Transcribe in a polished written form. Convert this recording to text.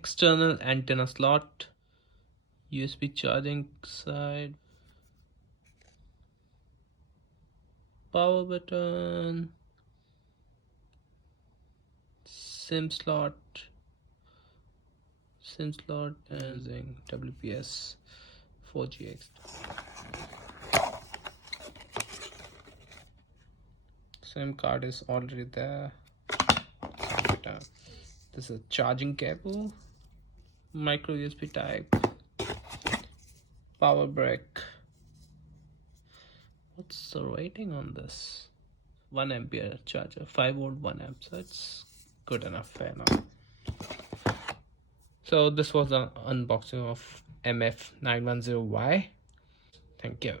external antenna slot, USB charging side, power button, SIM slot, and using WPS 4GX. SIM card is already there. This is a charging cable, micro USB type, power brick. What's the rating on this? 1 ampere charger, 5 volt 1 amp, so it's good enough, fair enough. So this was an unboxing of MF910Y. Thank you.